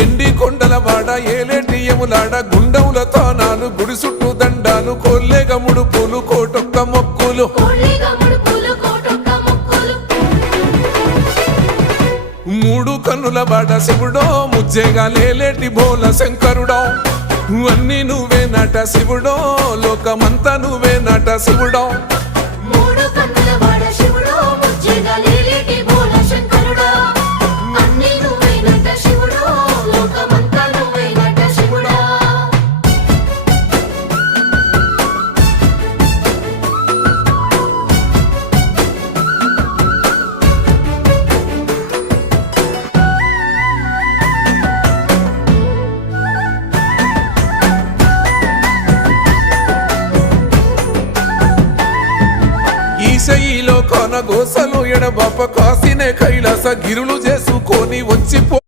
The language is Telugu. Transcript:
ఎండి కొండల వాడ ఏలేటి యములాడ గుండముల తానాలు గుడి చుట్టూ దండాలు కొల్లేగ ముడుపులు కోటొక్క మొక్కులు మూడు కన్నుల వాడ శివుడో ముజ్జేగా లేలేటి బోల శంకరుడో అన్నీ నువ్వే నట శివుడో లోకమంతా నువ్వే నట శివుడో ఈశయిలో కొన గోసలు ఎడబాప కాసినే కైలాస గిరులు చేసుకొని వచ్చి